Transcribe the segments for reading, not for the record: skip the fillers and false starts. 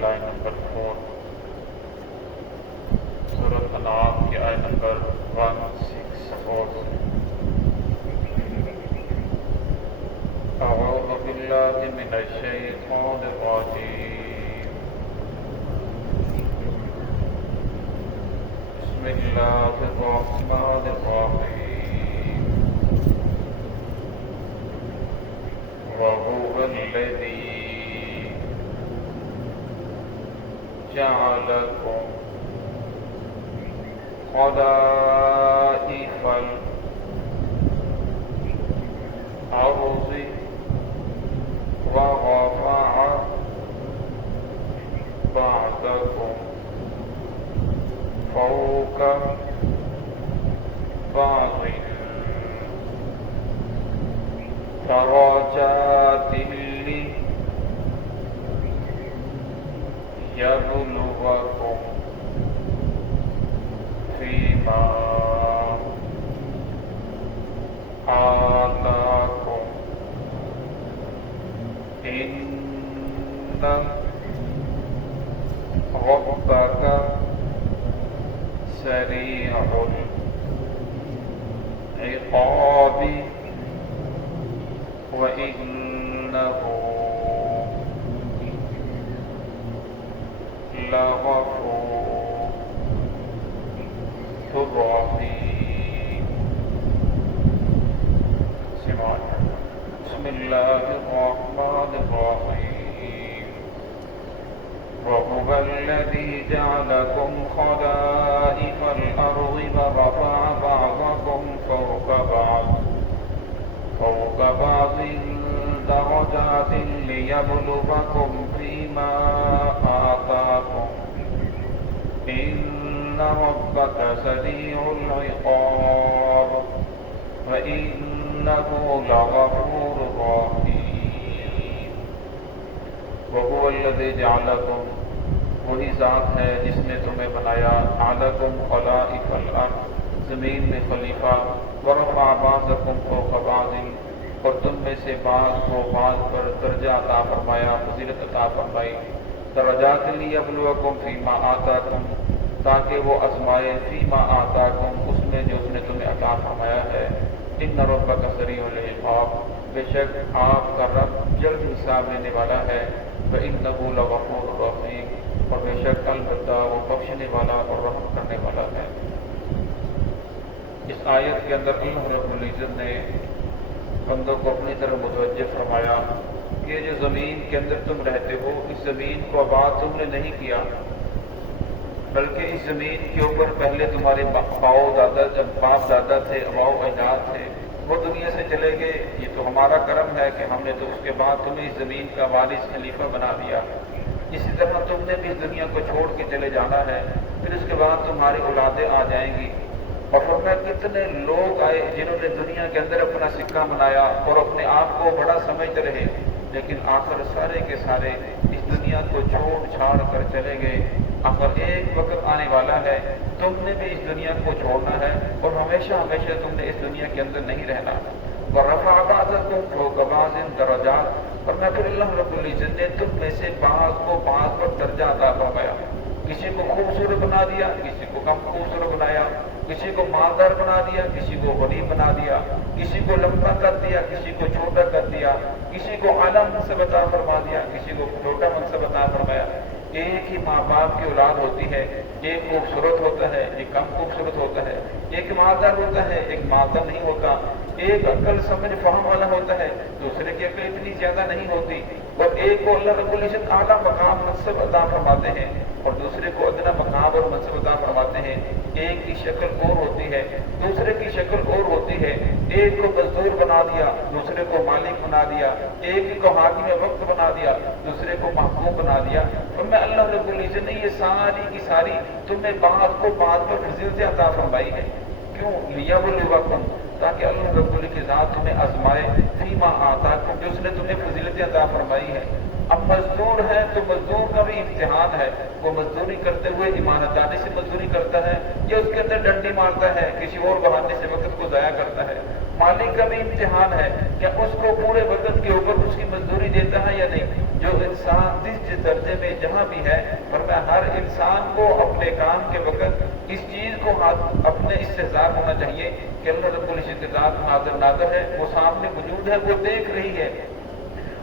Line number 4, सूरत अनाम की आयत नंबर 164 से। अऊज़ु बिल्लाहि मिनश शैतानिर रजीम। बिस्मिल्लाहिर रहमानिर रहीम। वहुवल्लज़ी जअलकुम खलाइफल अर्ज़ि वरफ़अ बअदकुम फ़ौक़ बअज़िन दराजातिन लियब्लुवकुम फ़ीमा आताकुम इन्न रब्बक सरीउल इक़ाबि व इन्नहु लग़फ़ूरुर रहीम। बिस्मिल्लाहिर्रहमानिर्रहीम। वहुवल्लज़ी जअलकुम खलाइफ़ल अर्ज़ि वरफ़अ बअदकुम फ़ौक़ बअज़िन दराजातिन लियब्लुवकुम फ़ीमा आताकुम इन्न रब्बक सरीउल इक़ाब व इन्नहु लग़फ़ूरुर रहीम। वहुवल्लज़ी जअलकुम, वही ज़ात है जिसने तुम्हें बनाया, जअलकुम खलाइफ़ल अर्ज़, ज़मीन में खलीफा, वरफ़अ बअदकुम फ़ौक़ बअज़िन, और तुम में से बाज़ को बाज़ पर दर्जा अता फरमाया, फजीलत अता फरमाई, दराजातिन लियब्लुवकुम फ़ीमा आताकुम, ताकि वो आज़माए, फ़ीमा आताकुम, उसमें जो उसने तुम्हें अता फरमाया है। इन्न रब्बक सरीउल इक़ाब, बेशक आपका रब जल्द हिसाब लेने वाला है। व इन्नहु लग़फ़ूरुर रहीम, और बेशक अलबत्ता वो बख्शने वाला और रहम करने वाला है। इस आयत के अंदर अल्लाह रब्बुल इज़्ज़त ने बंदों को अपनी तरफ मुतवज्जह फरमाया कि जो ज़मीन के अंदर तुम रहते हो, इस ज़मीन को आबाद तुमने नहीं किया, बल्कि इस ज़मीन के ऊपर पहले तुम्हारे बाप दादा थे, अबाओ अजदाद थे, वो दुनिया से चले गए। ये तो हमारा करम है कि हमने तो उसके बाद तुम्हें इस ज़मीन का वारिस खलीफा बना दिया। इसी तरह तुमने भी इस दुनिया को छोड़ के चले जाना है, फिर उसके बाद तुम्हारी औलादें आ जाएंगी। और फरमाया कितने लोग आए जिन्होंने दुनिया के अंदर अपना सिक्का बनाया और अपने आप को बड़ा समझते रहे, लेकिन आखिर सारे के सारे इस दुनिया को छोड़ छाड़ कर चले गए। आखिर एक वक्त आने वाला है, तुमने भी इस दुनिया को छोड़ना है और हमेशा हमेशा तुमने इस दुनिया के अंदर नहीं रहना। वरफ़अ बअदकुम फ़ौक़ बअज़िन दराजात, और मैं फिर अल्लाह रब्बुल इज़्ज़त ने तुम में से बाज़ को बाज़ पर दर्जा अता फरमाया। किसी को खूबसूरत बना दिया, किसी को कम खूबसूरत बनाया, किसी को मालदार बना दिया, किसी को गरीब बना दिया, किसी को लंबा कर दिया, किसी को छोटा कर दिया, किसी को आला मनसब अता फरमा दिया, किसी को छोटा मनसब अता फरमाया। एक ही माँ बाप की औलाद होती है, एक खूबसूरत होता है, एक कम खूबसूरत होता है, एक मालदार होता है, एक मालदार नहीं होता, एक अक्ल समझ फहम वाला होता है, दूसरे की अक्ल इतनी ज्यादा नहीं होती, और एक को अल्लाह रब्बुल इज़्ज़त आला मकाम मनसब अता फरमाते हैं और दूसरे को अदना मकाम और मनसब अता फरमाते हैं। एक की शक्ल और होती है, दूसरे की शक्ल और होती है। एक को मजदूर बना दिया, दूसरे को मालिक बना दिया, एक को हाकिम वक्त बना दिया, दूसरे को महकूम बना दिया। और मैं अल्लाह रब्बुल इज़्ज़त ने ये सारी की सारी तुम्हें बात को बात पर फजीलतें अता फरमाई है। क्यों? लियब्लुवकुम, ताकि अल्लाह रब्बुल की ज़ात तुम्हें आजमाए, फीमा आताकुम, जो उसने तुम्हें फजीलतें अता फरमाई है। अब मजदूर है तो मजदूर का भी इम्तिहान है, वो मजदूरी करते हुए ईमानदारी से मजदूरी करता है या उसके अंदर डंडी मारता है, किसी और बहाने से वक्त को ज़ाया करता है। मालिक का भी इम्तिहान है, क्या उसको पूरे वक्त के ऊपर उसकी मजदूरी देता है या नहीं। जो इंसान जिस दर्जे में जहाँ भी है, वरना हर इंसान को अपने काम के वक्त इस चीज को अपने इस्तेजार होना चाहिए कि अल्लाह रब्बुल इज्जत की ज़ात हाज़िर नाज़िर है, वो सामने मौजूद है, वो देख रही है,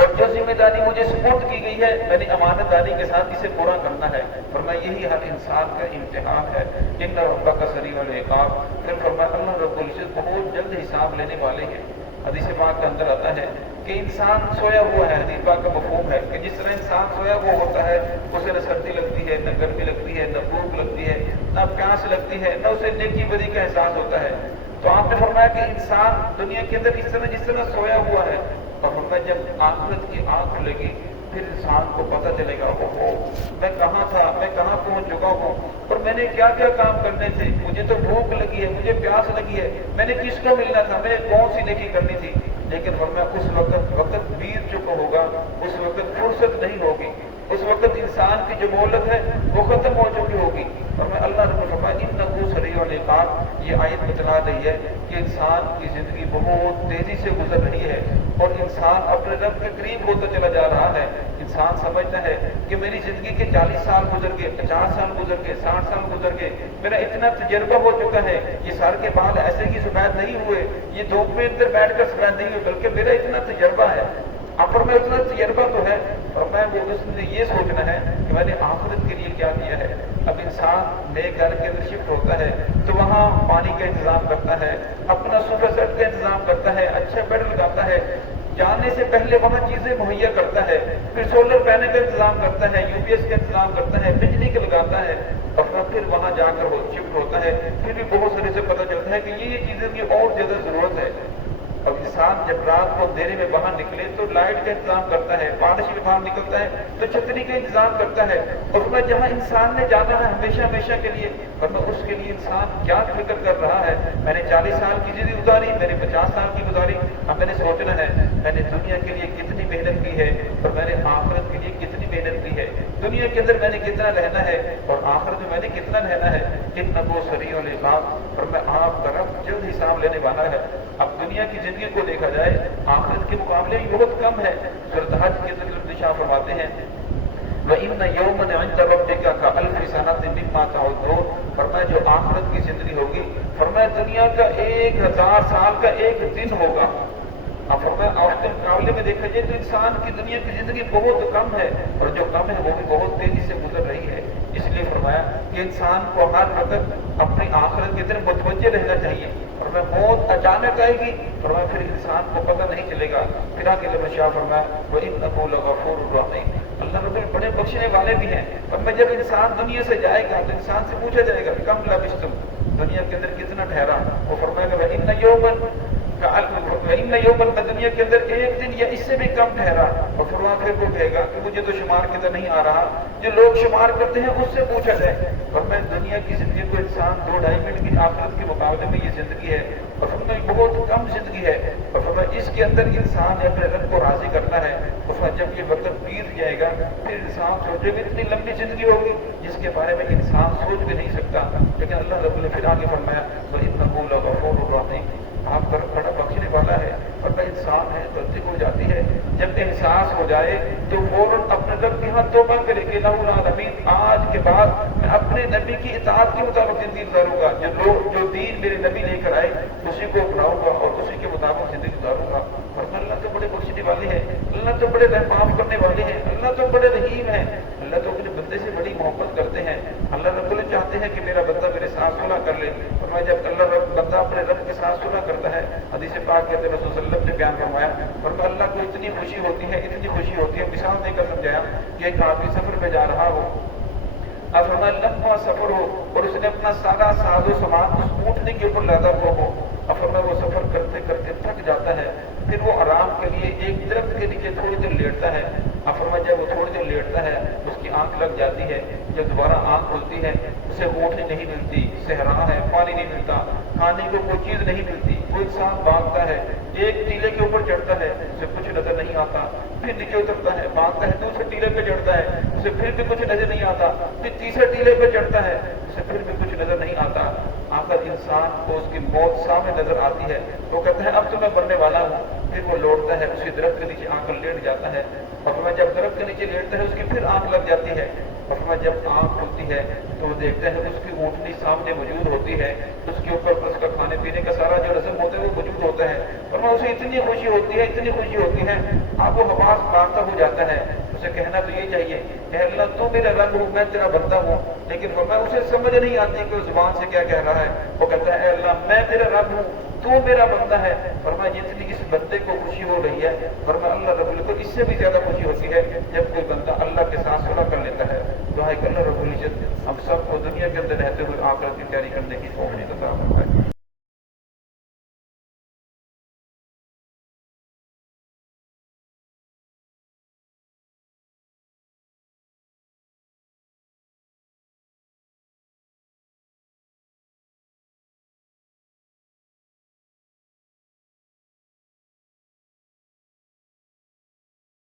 और जो जिम्मेदारी मुझे सुपुर्द की गई है मैंने अमानतदारी के साथ इसे पूरा करना है। फरमाया यही हर इंसान का इम्तिहान है। इन्ना रब्बका सरीउल इक़ाब। फिर फरमाया अल्लाह रब्बुल इज्जत बहुत जल्द हिसाब लेने वाले हैं। हदीस पाक के अंदर आता है कि इंसान सोया हुआ है। हदीस पाक का मफ़हूम है कि जिस तरह इंसान सोया हुआ होता है उसे न सर्दी लगती है, न गर्मी लगती है, न भूख लगती है, न प्यास लगती है, न उसे नेकी बदी का एहसास होता है। तो आपने फरमाया कि इंसान दुनिया के अंदर इस तरह जिस तरह सोया हुआ है, और फरमाया जब आखिरत की आंख खुलेगी फिर इंसान को पता चलेगा ओहो मैं कहाँ था, मैं कहाँ पहुंच चुका हूँ, और मैंने क्या क्या काम करने थे, मुझे तो भूख लगी है, मुझे प्यास लगी है, मैंने किसको मिलना था, मैंने कौन सी नेकी करनी थी। लेकिन फरमाया उस वक्त बीत चुका होगा, उस वक्त फुर्सत नहीं होगी, उस वक्त इंसान की जो मोहलत है वो खत्म हो चुकी होगी। और मैं अल्लाह ने फरमाया इन्नहु सरीउल इक़ाब, ये आयत बतला रही है कि इंसान की जिंदगी बहुत तेजी से गुजर रही है और इंसान अपने रब के करीब होता चला जा रहा है। इंसान समझता है कि मेरी जिंदगी के 40 साल गुजर गए, 50 साल गुजर गए, 60 साल गुजर गए, मेरा इतना तजर्बा हो चुका है, ये सर के बाल ऐसे ही सफेद नहीं हुए, ये धूप में अंदर बैठकर सफेद नहीं हुए, बल्कि मेरा इतना तजर्बा है। अब पर मैं इतना तजर्बा तो है, और मैं वो उसने ये सोचना है कि मैंने आखिरत के लिए क्या किया है। अब इंसान नए घर के अंदर शिफ्ट होता है तो वहाँ पानी का इंतजाम करता है, अपना सोफा सेट का इंतजाम करता है, अच्छा बेड लगाता है, जाने से पहले वहाँ चीजें मुहैया करता है, फिर सोलर पैनल का इंतजाम करता है, यूपीएस का इंतजाम करता है, बिजली का लगाता है, और फिर वहाँ जाकर शिफ्ट होता है। फिर भी बहुत सारे से पता चलता है कि ये चीजें की और ज्यादा जरूरत है। अब इंसान जब रात को अंधेरे में बाहर निकले तो लाइट का इंतजाम करता है, बारिश में बाहर निकलता है तो छतरी का इंतजाम करता है, और मैं जहाँ इंसान ने जाना है हमेशा हमेशा के लिए, और मैं उसके लिए इंसान क्या फिक्र कर रहा है। मैंने 40 साल की जिंदगी गुजारी, मैंने 50 साल की गुजारी, अब मैंने सोचना है मैंने दुनिया के लिए कितनी मेहनत की है और मैंने आखिरत के लिए कितनी मेहनत की है। दुनिया के अंदर मैंने कितना रहना है और आखिरत में मैंने कितना रहना है। इन्नहु सरीउल इक़ाब, और मैं आपका रब जल्द हिसाब लेने वाला है। अब दुनिया की जिंदगी को देखा जाए आखिरत के मुकाबले भी बहुत कम है। सूरत हज के अंदर निशा फरमाते हैं वइन्न यौमन इंद रब्बिका कअल्फि सनतिन मिम्मा तउद्दून, फरमाया जो आखिरत की जिंदगी होगी, फरमाया दुनिया का 1000 साल का एक दिन होगा। अब फरमाया उसके मुकाबले में देखा जाए तो इंसान की दुनिया की जिंदगी बहुत कम है, और जो कम है वो भी बहुत तेजी से गुजर रही है। इसलिए फरमाया कि इंसान को हर वक्त अपनी आखिरत की तरफ मुतवज्जे रहना चाहिए, और वह मौत अचानक आएगी, फरमाया फिर इंसान को पता नहीं चलेगा। फिर आगे शाह फरमाया वइन्नहु लगफूरुर रहीम, अल्लाह रब्बुल बड़े बख्शने वाले भी हैं। और मैं जब इंसान दुनिया से जाएगा तो इंसान से पूछा जाएगा कम लबिस्तुम, दुनिया के अंदर कितना ठहरा, वो फरमाएगा वइन्न यौमन दुनिया के अंदर एक दिन या इससे भी कम ठहरा, और फिर वो कहेगा कि मुझे तो शुमार के अंदर नहीं आ रहा, जो लोग शुमार करते हैं उससे पूछा जाए। और मैं दुनिया की जिंदगी को इंसान 2-2.5 मिनट की आखिरत के मुकाबले में ये जिंदगी है, और फिर में बहुत कम जिंदगी है, और फिर इसके अंदर इंसान ने अपने रब को राजी करना है। उसका जब ये वक्त बीत जाएगा फिर इंसान सोचेगा इतनी लंबी जिंदगी होगी जिसके बारे में इंसान सोच भी नहीं सकता। लेकिन अल्लाह रब्बुल ने फिर आगे फरमाया वइन्नहु लगफूरुर रहीम, आप पर बड़ा बख्शने वाला है। और मैं इंसान है, गलती हो जाती है, जब एहसास हो जाए तो फौरन अपने रब के यहाँ तौबा करे कि नबीन आज के बाद मैं अपने नबी की इताअत के मुताबिक जिंदगी गुजारूंगा, जो दीन मेरे नबी लेकर आए उसी को अपनाऊंगा और उसी के मुताबिक जिंदगी गुजारूंगा। और अल्लाह तो बड़े बख्शने वाले हैं, अल्लाह तो बड़े रहम करने वाले हैं, अल्लाह तो बड़े रहीम हैं, अल्लाह तो अपने बंदे से बड़ी मोहब्बत करते हैं। अल्लाह रब्बुल चाहते हैं कि मेरा बंदा मेरे साथ सुलह कर ले, और मैं जब अल्लाह बंदा अपने रब के साथ सुलह करता है, हदीस पाक के अंदर रसूल सल्लल्लाहु अलैहि वसल्लम ने बयान फरमाया, और अल्लाह को इतनी खुशी होती है, इतनी खुशी होती है, मिसाल देकर समझाया कि एक आदमी सफर पे जा रहा हो, अब हमारा लंबा सफर हो और उसने अपना सारा साजो सामान उस ऊँटने के ऊपर लादा हुआ हो, अब वो सफर करते करते थक जाता है, फिर वो आराम के लिए एक दरख्त के नीचे थोड़ी देर लेटता है। अब जब वो थोड़ी देर लेटता है उसकी आंख लग जाती है, जब दोबारा आंख खुलती है उसे रोटी नहीं मिलती, सहरा है, पानी नहीं मिलता, खाने को कोई चीज नहीं मिलती, वो इंसान भागता है, एक टीले के ऊपर चढ़ता है उसे कुछ नजर नहीं आता, फिर नीचे उतरता है, भागता है, दूसरे टीले पे चढ़ता है उसे फिर भी कुछ नजर नहीं आता, फिर तीसरे टीले पे चढ़ता है उसे फिर भी कुछ नजर नहीं आता। आकर इंसान को उसकी मौत सामने नजर आती है, वो कहता है अब तो मैं मरने वाला हूँ। फिर वो लौटता है, उसी दरख्त के नीचे आकर लेट जाता है, और मैं जब दरख्त के नीचे लेटता है उसकी फिर आंख लग जाती है, और मैं जब आंख खुलती है तो वो देखता है उसकी ऊँटनी सामने मौजूद होती है, उसके ऊपर उसका खाने पीने का सारा जो रस्म होता है वो मौजूद होता है, और मैं उसे इतनी खुशी होती है, इतनी खुशी होती है, आप वो हवास मारता हो जाता है। उसे कहना तो ये चाहिए, ए अल्लाह तू मेरा रब हूँ, मैं तेरा बंदा हूँ, लेकिन मैं उसे समझ नहीं आती कि जुबान से क्या कह रहा है। वो कहता है ए अल्लाह मैं तेरा रब हूँ, तू मेरा बंदा है। फरमाया जितनी इस बंदे को खुशी हो रही है, फरमाया अल्लाह रब्बुल को इससे भी ज्यादा खुशी होती है जब कोई बंदा अल्लाह के साथ सुलह कर लेता है। दुआ है कि अल्लाह रब्बुल इज्जत हम सबको दुनिया के अंदर रहते हुए आखिरत की तैयारी करने की तौफीक अता फरमाए।